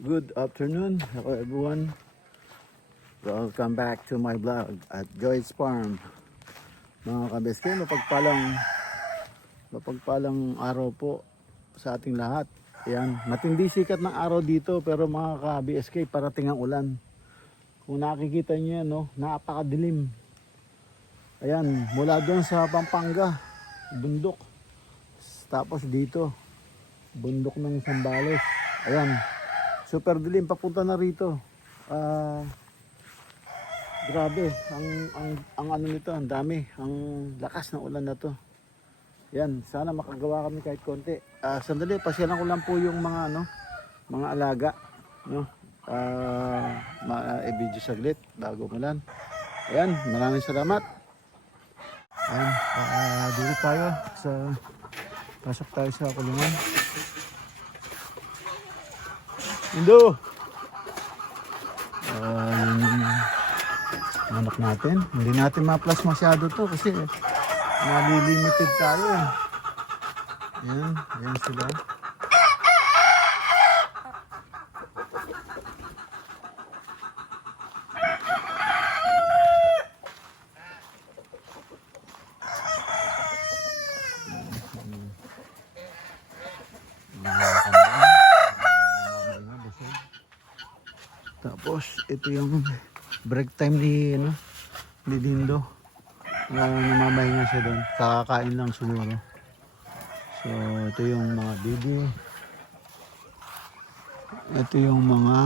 Good afternoon, hello everyone. Welcome back to my vlog at Joy's Farm. Mga kabeske, mapagpalang araw po sa ating lahat. Ayan, matindi sikat ng araw dito pero mga ka-BSK, parating ang ulan. Kung nakikita niyo yan, no, napakadilim. Ayan, mula doon sa Pampanga, bundok. Tapos dito, bundok ng Zambales. Ayan. Super dilim papunta na rito. Grabe, ang ano nito, ang dami, ang lakas ng ulan na to. Yan, sana makagawa kami kahit konti. Sandali, pasyalan ko lang po yung mga mga alaga, no. I-video saglit bago umulan. Ayan, maraming salamat. Ayan, dito tayo pasok tayo sa kulungan. Indo. Yung anak natin. Hindi natin ma-plus masyado to kasi nalilimited tayo. Yan, yan sila. Tapos ito yung break time ni Dindo. Namamahinga siya doon. Kakakain lang siguro. So ito yung mga bibi. Ito yung mga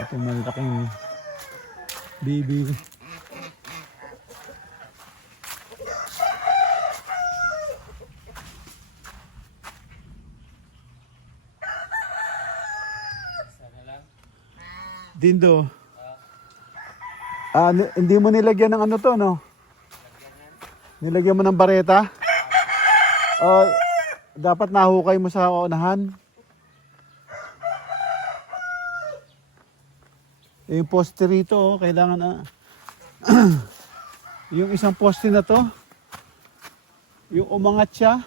ito malaking bibi. Dindo. Hindi mo nilagyan ng ano to, no? Nilagyan mo ng bareta? Dapat nahukay mo sa unahan. Yung poste rito, kailangan na yung isang poste na to, yung umangat siya,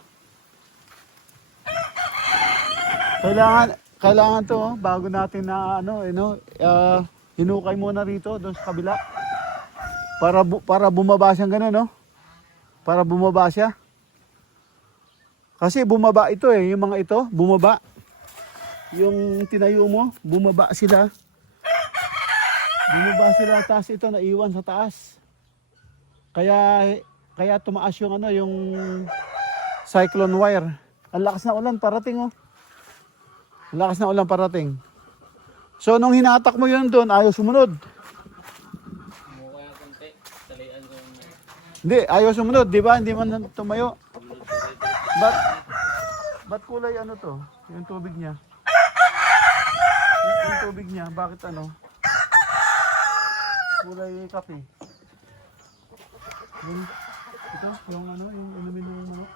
kailangan to, bago natin na hinukay muna rito doon sa kabila para bumaba siyang gano'n, no? Para bumaba siya. Kasi bumaba ito yung mga ito, bumaba. Yung tinayo mo, bumaba sila. Bumaba sila, taas ito naiwan sa taas. Kaya tumaas yung yung cyclone wire. Ang lakas na ulan parating, oh. Ang lakas na ulan parating. So nung hinatak mo yun doon, ayaw sumunod. Hindi, ayaw sumunod, di ba? Hindi man tumayo. Ba't kulay ano to? Yung tubig niya. Yung tubig niya, bakit kulay kape. Ito, yung yung inumin ng manok.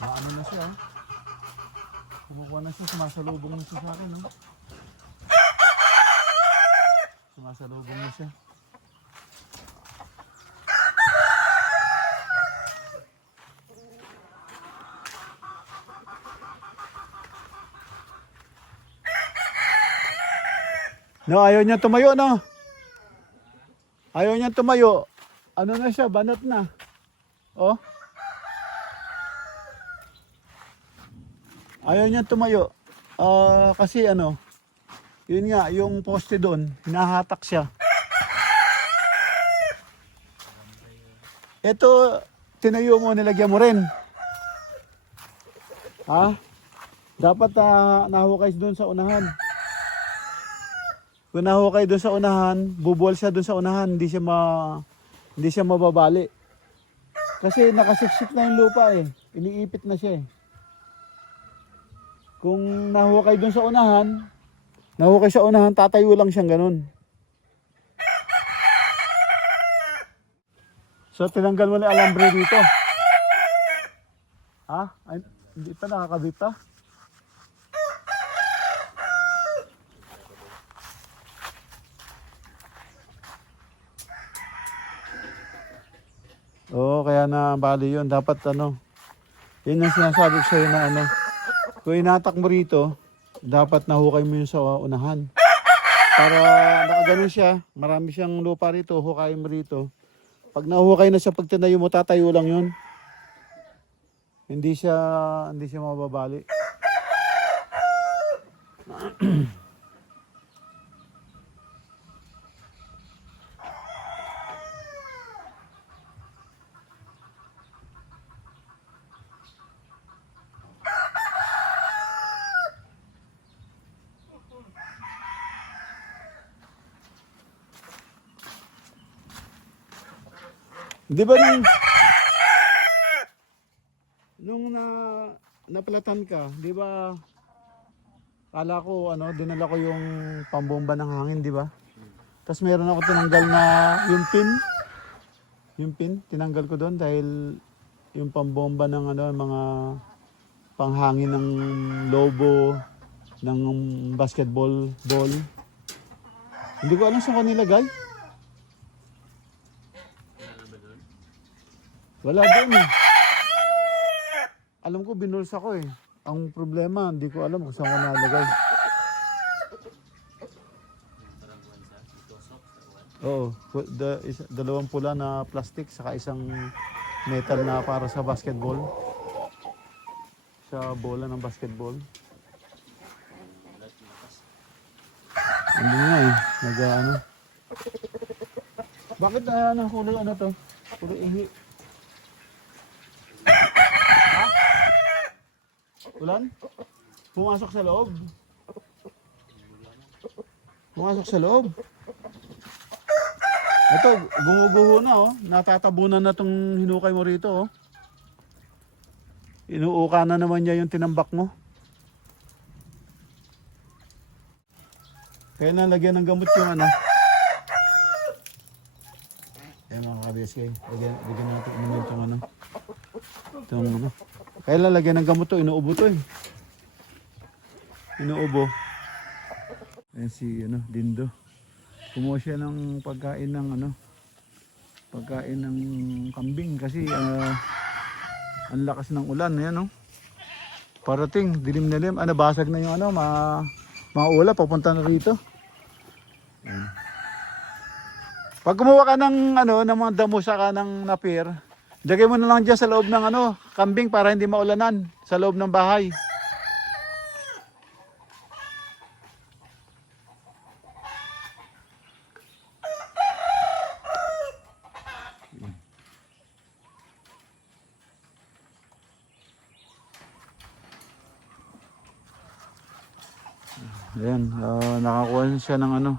Maano na siya. Kumukuha na siya, sumasalubong na siya sa akin, no? Sumasalubong na siya. No, ayaw niya tumayo, no? Ayaw niya tumayo. Ano na siya, banat na. Oh. Ayaw niya tumayo. Kasi ano, yun nga, yung poste doon, hinahatak siya. Ito, tinayo mo, nilagyan mo rin. Ha? Dapat nahukay doon sa unahan. Kung nahukay doon sa unahan, bubol siya doon sa unahan, hindi siya mababali. Kasi nakasiksik na yung lupa eh. Iniipit na siya eh. Kung nahukay doon sa unahan, tatayo lang siyang ganun. So tinanggal mo na alambre dito. Ha? Ay, hindi pa nakakabit pa. Oo, kaya na bali yun. Dapat ano, yun yung sinasabi ko sa'yo na ano, kung inatak mo rito, dapat nahukay mo yun sa unahan. Para nakaganon siya, marami siyang lupa rito, hukay mo rito. Pag nahuhukay na siya, pag tinayo mo, tatayo lang yun. Hindi siya mababali. Di ba nung napalatan ka, di ba? Kala ko dinala ko yung pambomba ng hangin, di ba? Tapos meron ako tinanggal na yung pin, tinanggal ko doon dahil yung pambomba ng mga panghangin ng lobo, ng basketball ball. Hindi ko alam saan ko nilagay. Wala doon eh. Alam ko binulsa ko eh. Ang problema, hindi ko alam kung saan ko nalagay. Oo. Dalawang pula na plastic saka isang metal na para sa basketball. Sa bola ng basketball. Hindi nga eh. Bakit kulay to? Kulay ihi. Ulan? Pumasok sa loob. Pumasok sa loob. Ito, gumuguho na oh. Natatabunan na tong hinukay mo rito oh. Inuuka na naman niya yung tinambak mo. Kaya nalagyan ng gamot yung ano. Ayan mga ka-BSK. Lagyan natin itong ano. Itong ano. Kaya lalagyan ng gamot to, inuubo to eh. Inuubo. Ayan si Dindo. Kumuha siya ng pagkain ng pagkain ng kambing kasi ang lakas ng ulan, ayan oh. Parating, dilim na dilim. Basag na yung mga ulap papunta na rito. Ayan. Pag kumuha ka ng ng mga damo saka ng napir, lagay mo na lang dyan sa loob ng kambing para hindi maulanan sa loob ng bahay. Ayan, nakakuha siya ng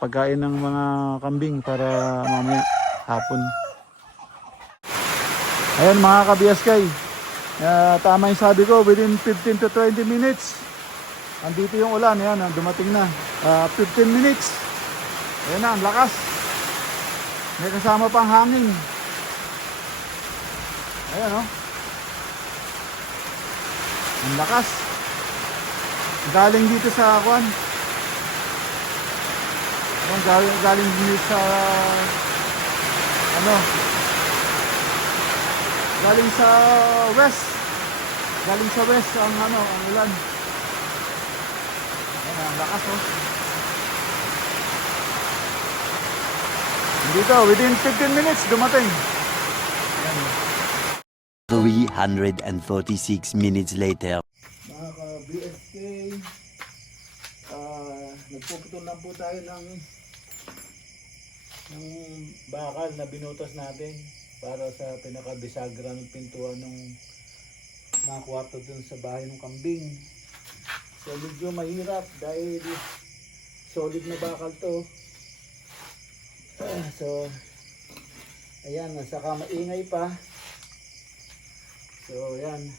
pagkain ng mga kambing para mamaya hapon. Ayan mga ka-BSK, tama yung sabi ko, within 15 to 20 minutes andito yung ulan, ayan, dumating na. 15 minutes, ayan na, ang lakas, may kasama pang hangin. Ayan ang lakas. Galing dito sa Kwan. Galing dito sa ano? Galing sa west. Galing sa west ang ano, ang ulan. Ayan, ang lakas oh. Dito, within 15 minutes dumating. Ayan. 346 minutes later. Mga ka-BSK, nagpuputol lang po tayo ng bakal na binutas natin para sa pinaka-bisagra ng pintuan ng mga kwarto dun sa bahay ng kambing. So medyo mahirap dahil solid na bakal to. So ayan, saka maingay pa. So ayan.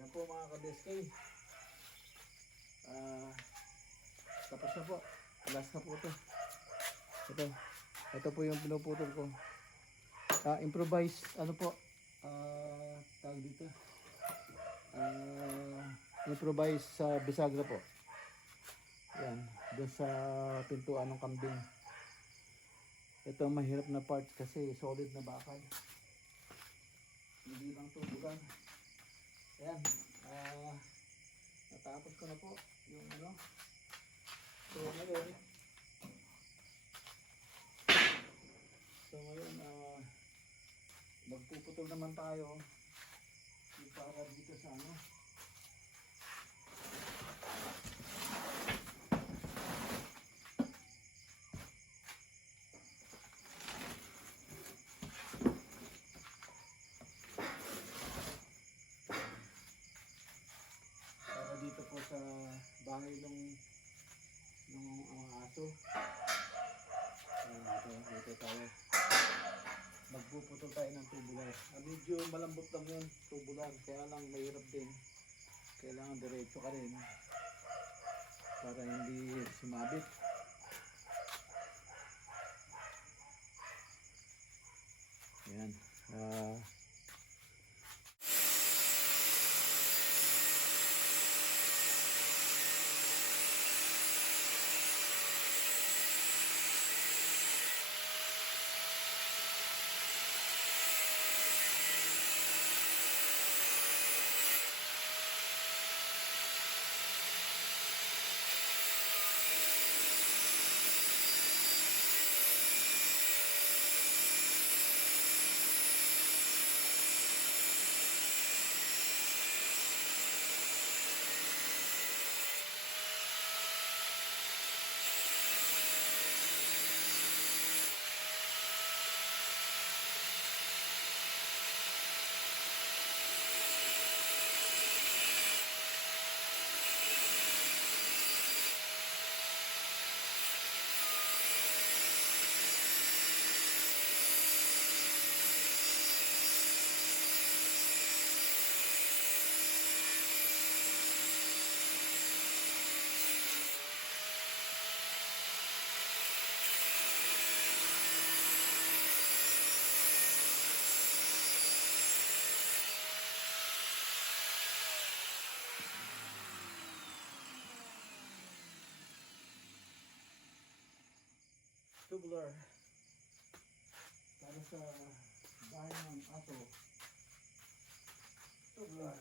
Ayan po mga ka-BSK. Tapos na po. Last na po ito. Ito po yung pinuputol ko. Improvise, ano po, tawag dito. Improvise sa bisagra po. Ayan, doon sa pintuan ng kambing. Ito ang mahirap na part kasi solid na bakal. Hindi lang tubugan. Ayan, natapos ko na po yung ano. So ngayon, magpuputol naman tayo para dito sa ano. Para dito po sa bahay ng aso. Dito tayo. Magpuputol tayo ng tubular. Medyo malambot lang yun, tubular. Kaya lang mahirap din. Kailangan diretso ka rin para hindi sumabit. Ayan. tubular para sa bahay ng aso. Tubular.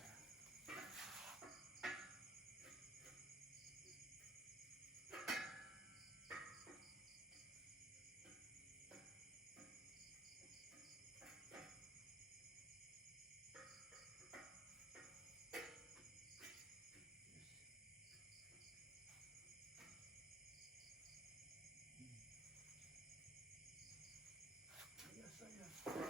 Ayos, ayos.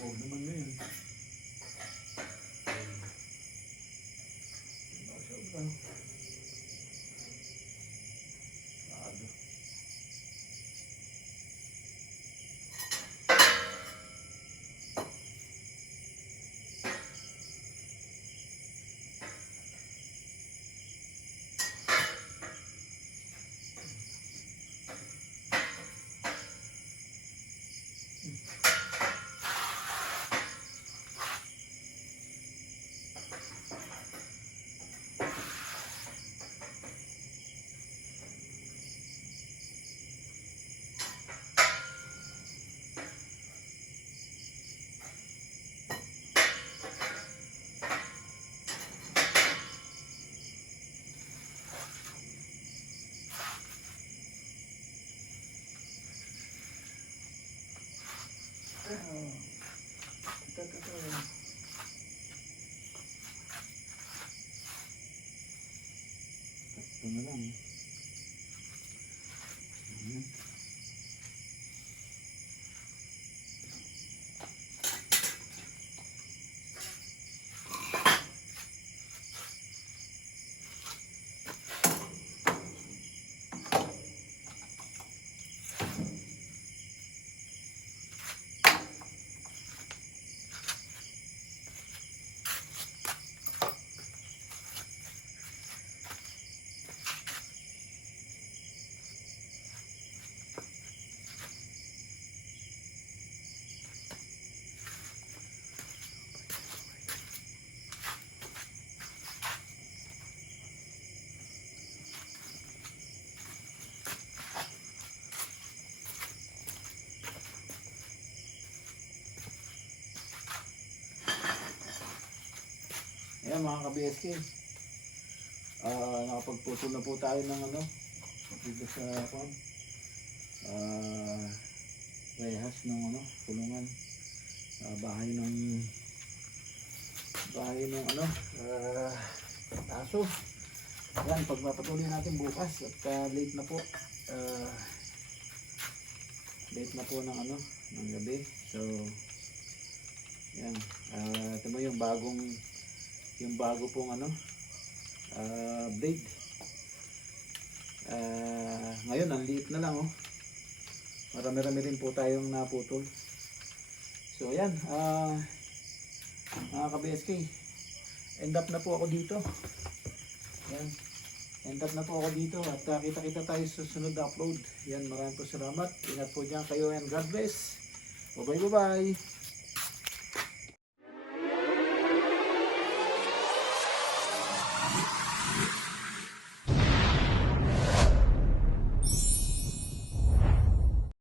Huwag naman na yun. Sobra. Maado. Ito na lang. Ayan. Ayan mga ka-BSK, nakapagputol na po tayo ng ano dito sa rehas ng ano, kulungan, bahay ng ano, aso. Ayan, pagpapatuloy natin bukas at late na po, late na po ng ano, ng gabi. So yan, ito mo yung bago pong ano, blade. Ngayon ang liit na lang, oh. Marami-rami rin po tayong naputol. So ayan, mga ka-BSK, end up na po ako dito. Ayan, end up na po ako dito at kita-kita tayo sa susunod na upload. Yan, maraming po salamat. Ingat po dyan kayo and God bless. Bye bye.